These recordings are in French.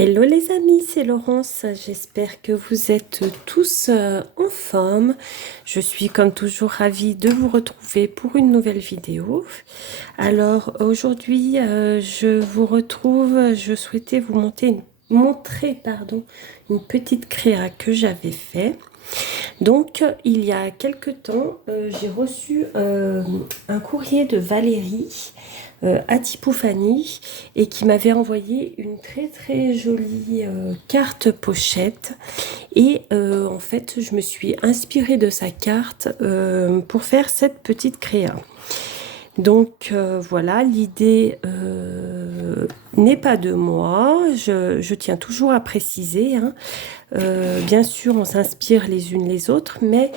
Hello les amis, c'est Laurence. J'espère que vous êtes tous en forme. Je suis comme toujours ravie de vous retrouver pour une nouvelle vidéo. Alors aujourd'hui, je vous retrouve. Je souhaitais vous montrer une petite créa que j'avais fait. Donc, il y a quelque temps, j'ai reçu un courrier de Valérie à Tipoufani et qui m'avait envoyé une très très jolie carte pochette. Et en fait, je me suis inspirée de sa carte pour faire cette petite créa. Donc voilà, l'idée n'est pas de moi, je tiens toujours à préciser, hein. Bien sûr, on s'inspire les unes les autres, mais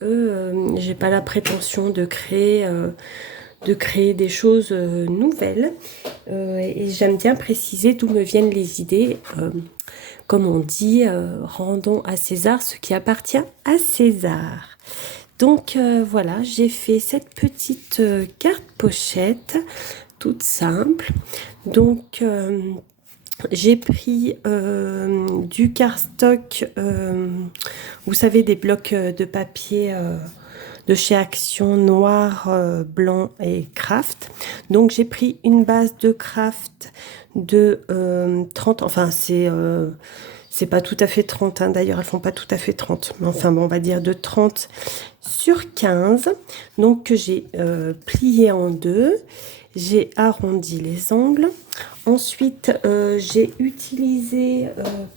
j'ai pas la prétention de créer des choses nouvelles. Et j'aime bien préciser d'où me viennent les idées. Comme on dit, rendons à César ce qui appartient à César. Donc voilà, j'ai fait cette petite carte pochette toute simple. Donc j'ai pris du cardstock, vous savez, des blocs de papier de chez Action noir, blanc et craft. Donc j'ai pris une base de craft de 30, enfin c'est pas tout à fait 30, hein, d'ailleurs elles font pas tout à fait 30, mais enfin bon, on va dire de 30 sur 15, donc que j'ai plié en deux. J'ai arrondi les angles. Ensuite, j'ai utilisé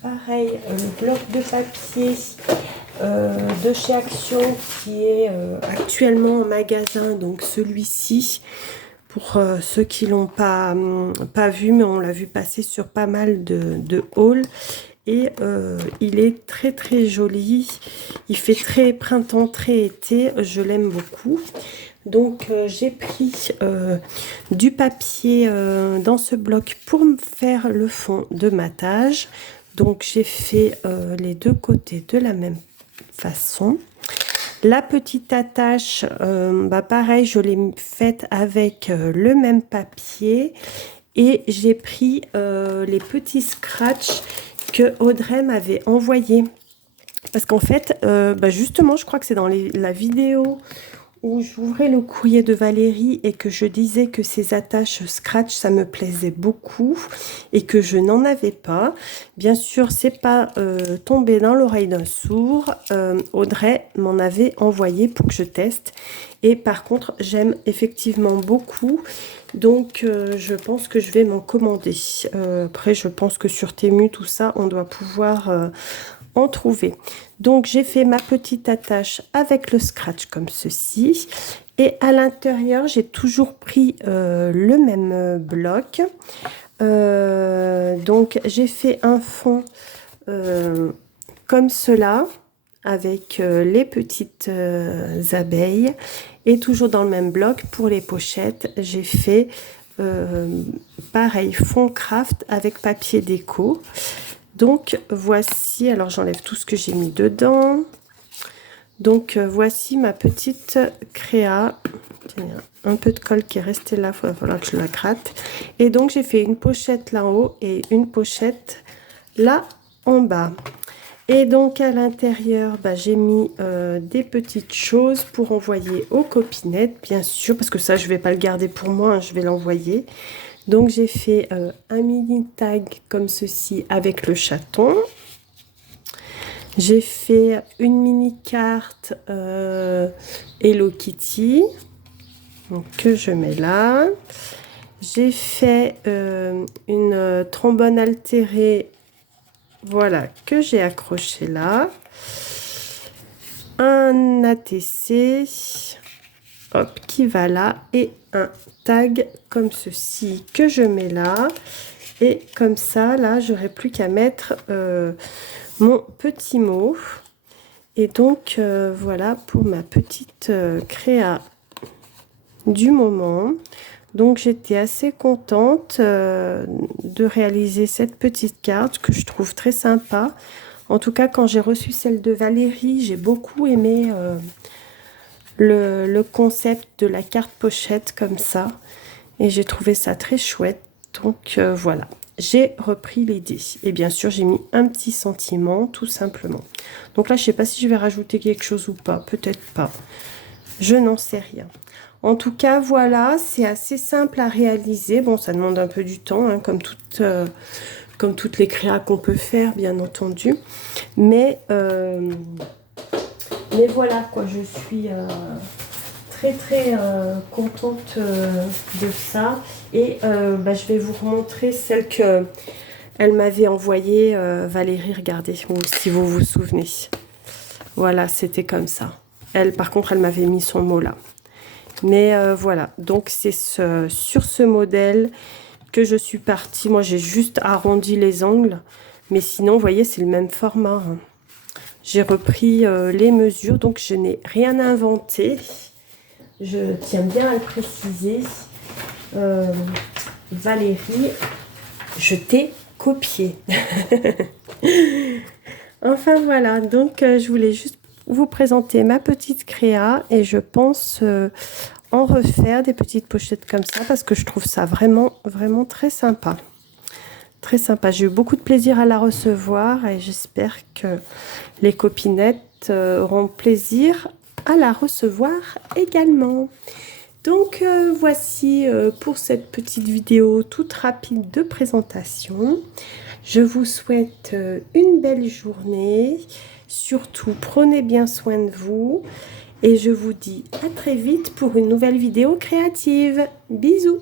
pareil le bloc de papier de chez Action qui est actuellement en magasin, donc celui-ci. Pour ceux qui l'ont pas vu, mais on l'a vu passer sur pas mal de hauls. Et il est très très joli. Il fait très printemps, très été. Je l'aime beaucoup. Donc j'ai pris du papier dans ce bloc pour me faire le fond de matage. Donc j'ai fait les deux côtés de la même façon. La petite attache, pareil, je l'ai faite avec le même papier. Et j'ai pris les petits scratchs que Audrey m'avait envoyés. Parce qu'en fait, justement, je crois que c'est dans la vidéo où j'ouvrais le courrier de Valérie et que je disais que ces attaches scratch, ça me plaisait beaucoup et que je n'en avais pas. Bien sûr, c'est pas tombé dans l'oreille d'un sourd. Audrey m'en avait envoyé pour que je teste. Et par contre, j'aime effectivement beaucoup. Donc, je pense que je vais m'en commander. Après, je pense que sur Temu, tout ça, on doit pouvoir en trouver. Donc j'ai fait ma petite attache avec le scratch comme ceci, et à l'intérieur j'ai toujours pris le même bloc. Donc j'ai fait un fond comme cela avec les petites abeilles, et toujours dans le même bloc pour les pochettes j'ai fait pareil, fond craft avec papier déco. Donc voici, alors j'enlève tout ce que j'ai mis dedans. Donc voici ma petite créa. Tiens, un peu de colle qui est resté là, il va falloir que je la gratte. Et donc j'ai fait une pochette là en haut et une pochette là en bas. Et donc à l'intérieur, j'ai mis des petites choses pour envoyer aux copinettes, bien sûr, parce que ça je vais pas le garder pour moi, hein, je vais l'envoyer. Donc j'ai fait un mini tag comme ceci avec le chaton. J'ai fait une mini carte Hello Kitty, donc, que je mets là. J'ai fait une trombone altérée, voilà, que j'ai accroché là. Un ATC, hop, qui va là, et un tag comme ceci que je mets là. Et comme ça, là, j'aurai plus qu'à mettre mon petit mot. Et donc voilà pour ma petite créa du moment. Donc j'étais assez contente de réaliser cette petite carte que je trouve très sympa. En tout cas, quand j'ai reçu celle de Valérie, j'ai beaucoup aimé le concept de la carte pochette comme ça. Et j'ai trouvé ça très chouette. Donc voilà. j'ai repris l'idée. Et bien sûr, j'ai mis un petit sentiment, tout simplement. Donc là, je ne sais pas si je vais rajouter quelque chose ou pas. Peut-être pas. Je n'en sais rien. En tout cas, voilà, c'est assez simple à réaliser. Bon, ça demande un peu du temps, hein, comme toutes les créas qu'on peut faire, bien entendu. Mais voilà, quoi, je suis très contente de ça. Et bah, je vais vous remontrer celle que elle m'avait envoyée, Valérie, regardez, si vous vous souvenez. Voilà, c'était comme ça. Elle, par contre, elle m'avait mis son mot là. Mais voilà, donc c'est sur ce modèle que je suis partie. Moi, j'ai juste arrondi les angles. Mais sinon, vous voyez, c'est le même format, hein. J'ai repris les mesures, donc je n'ai rien inventé. Je tiens bien à le préciser. Valérie, je t'ai copié. Enfin voilà, donc je voulais juste vous présenter ma petite créa et je pense en refaire des petites pochettes comme ça parce que je trouve ça vraiment très sympa. Très sympa. J'ai eu beaucoup de plaisir à la recevoir et j'espère que les copinettes auront plaisir à la recevoir également. Donc voici pour cette petite vidéo toute rapide de présentation. Je vous souhaite une belle journée. Surtout, prenez bien soin de vous. Et je vous dis à très vite pour une nouvelle vidéo créative. Bisous!